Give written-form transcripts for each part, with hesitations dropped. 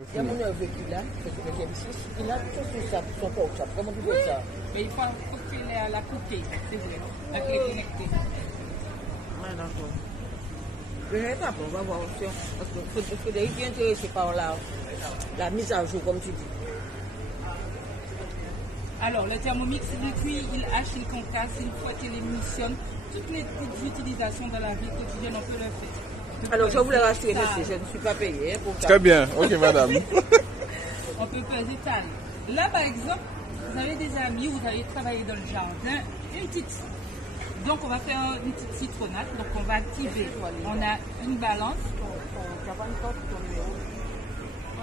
Il y a mon neveu qui l'a, c'est le deuxième fils, il a tout ça, son porc chop. Comment tu fais ça? Mais il faut couper la couper, c'est vrai. La clé connectée. Ouais, d'accord. Je ne sais pas, on va voir aussi. Parce que Frédéric est intéressé par la mise à jour, comme tu dis. Alors, le Thermomix, depuis, il hache, il concasse, il fouette, il émissionne. Toutes les petites utilisations de la vie quotidienne, on peut le faire. Alors, je voulais racheter, monsieur, je ne suis pas payé pour ça. Très bien, ok madame. On peut peser tal. Là, par exemple, vous avez des amis, vous allez travailler dans le jardin, une petite. Donc, on va faire une petite citronnade. Donc, on va activer. On a une balance.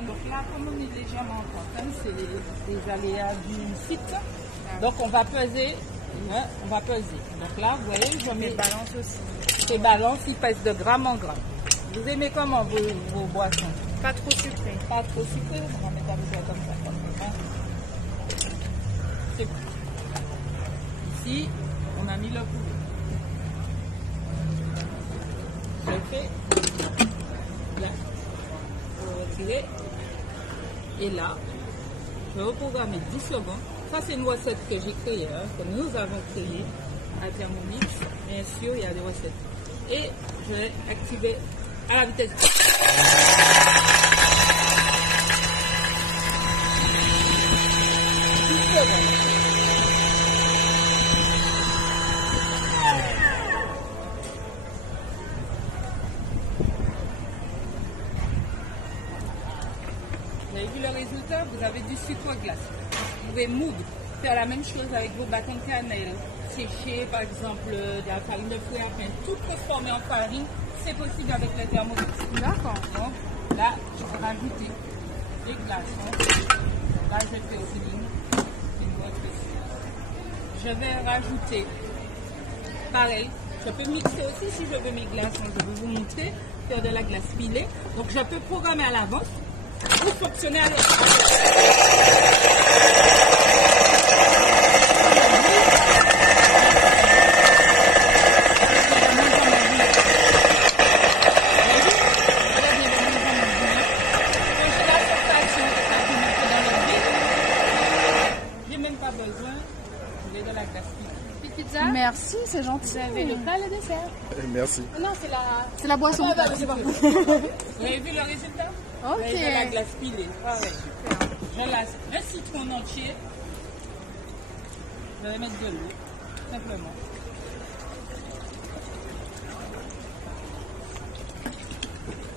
Donc là, comme on est légèrement en contact, c'est les aléas du site. Donc, on va peser. Ouais, on va peser. Donc là, vous voyez, je mets balance aussi. Ces balances, ils pèsent de gramme en gramme. Vous aimez comment vos boissons? Pas trop sucré. Pas trop sucré. On va mettre avec comme ça. C'est bon. Ici, on a mis le poulet. Je fais là, pour retirer. Et là, je vais reprogrammer 10 secondes. Ça, c'est une recette que j'ai créée, hein, que nous avons créée à Thermomix. Bien sûr, il y a des recettes. Et je vais activer à la vitesse. 10 secondes. Vous avez vu le résultat? Vous avez du sucre glace. Vous pouvez moudre, faire la même chose avec vos bâtons de cannelle. Sécher par exemple de la farine de fruits à pain, tout transformer en farine, c'est possible avec le Thermomix. D'accord. Donc là, je vais rajouter les glaçons. Là, je fais aussi une autre ici. Je vais rajouter, pareil, je peux mixer aussi si je veux mes glaçons. Je vais vous montrer, faire de la glace pilée. Donc je peux programmer à l'avance pour fonctionner à Merci, c'est gentil. Vous avez le plat et le dessert. Merci. Non, c'est la boisson. Vous avez vu le résultat? Ok. Vous avez de la glace pilée. Ah ouais. Super. Je laisse un citron entier. Je vais mettre de l'eau, simplement.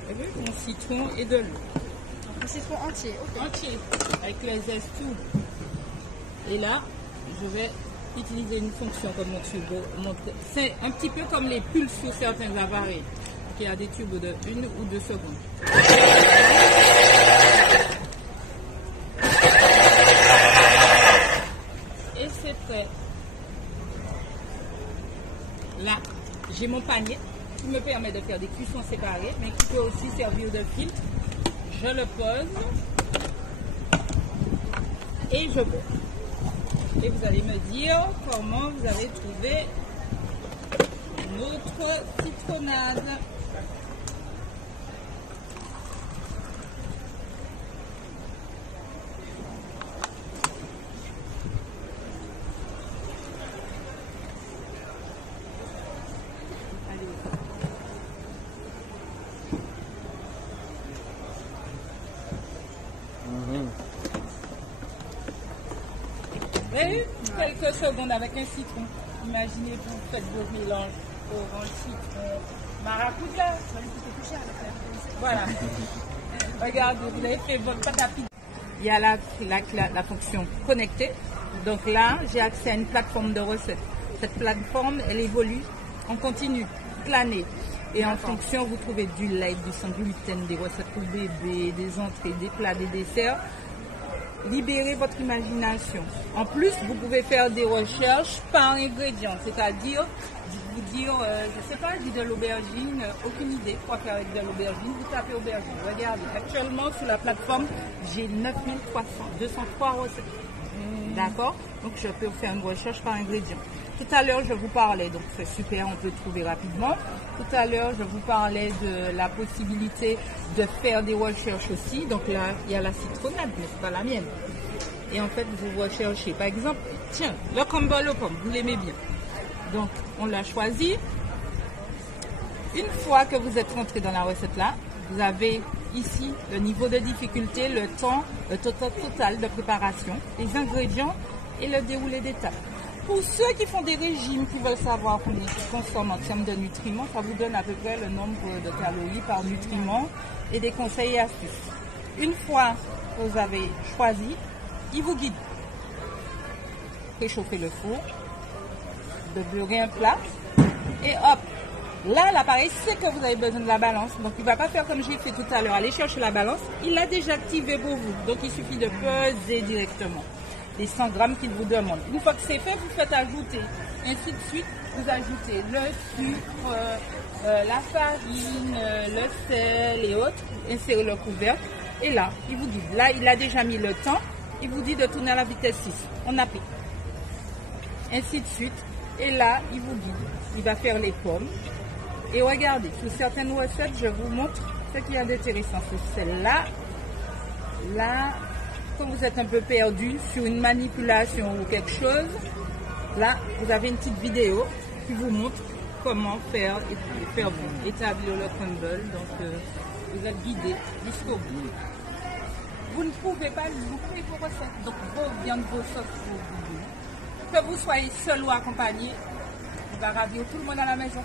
Vous avez vu mon citron et de l'eau. Un citron entier, ok. Entier, avec les zestes tout. Et là, je vais utiliser une fonction comme mon tube. C'est un petit peu comme les pulses sur certains appareils. Donc, il y a des tubes de 1 ou 2 secondes. Et c'est prêt. Là, j'ai mon panier qui me permet de faire des cuissons séparées, mais qui peut aussi servir de filtre. Je le pose et je bois. Et vous allez me dire comment vous avez trouvé notre citronnade. Et quelques secondes avec un citron. Imaginez, vous faites vos mélanges orange, citron, maracuja. Voilà. Regardez, vous avez fait votre pâte à pizza. Il y a la fonction connectée. Donc là, j'ai accès à une plateforme de recettes. Cette plateforme, elle évolue en continu, planée. Et en fonction, vous trouvez du lait, du sans gluten, des recettes pour bébé, des entrées, des plats, des desserts. Libérez votre imagination. En plus, vous pouvez faire des recherches par ingrédients, c'est-à-dire vous dire, je ne sais pas, de l'aubergine, aucune idée quoi faire avec de l'aubergine, vous tapez aubergine. Regardez, actuellement sur la plateforme, j'ai 203 recettes. D'accord? Donc je peux faire une recherche par ingrédient. Tout à l'heure, je vous parlais, donc c'est super, on peut trouver rapidement. Tout à l'heure, je vous parlais de la possibilité de faire des recherches aussi. Donc là, il y a la citronnade, mais c'est pas la mienne. Et en fait, vous recherchez, par exemple, tiens, le crumble aux pommes, vous l'aimez bien. Donc, on l'a choisi. Une fois que vous êtes rentré dans la recette là, vous avez ici le niveau de difficulté, le temps, le total de préparation, les ingrédients et le déroulé d'étapes. Pour ceux qui font des régimes, qui veulent savoir combien ils consomment en termes de nutriments, ça vous donne à peu près le nombre de calories par nutriment et des conseils et astuces. Une fois que vous avez choisi, il vous guide. Réchauffer le four, de beurrer un plat et hop. Là, l'appareil sait que vous avez besoin de la balance, donc il ne va pas faire comme j'ai fait tout à l'heure, aller chercher la balance, il l'a déjà activé pour vous, donc il suffit de peser directement les 100 grammes qu'il vous demande. Une fois que c'est fait, vous faites ajouter, ainsi de suite, vous ajoutez le sucre, la farine, le sel et autres, insérez le couvercle, et là, il vous dit, là il a déjà mis le temps, il vous dit de tourner à la vitesse 6, on applique, ainsi de suite, et là, il vous guide, il va faire les pommes. Et regardez, sur certaines recettes, je vous montre ce qu'il y a d'intéressant. Sur celle-là, là, quand vous êtes un peu perdu sur une manipulation ou quelque chose, là, vous avez une petite vidéo qui vous montre comment faire et faire bon, établir le crumble. Donc, vous êtes guidé jusqu'au bout. Vous ne pouvez pas louper vos recettes. Donc, vos viandes, vos sauces, vos bouillons. Que vous soyez seul ou accompagné, il va ravir tout le monde à la maison.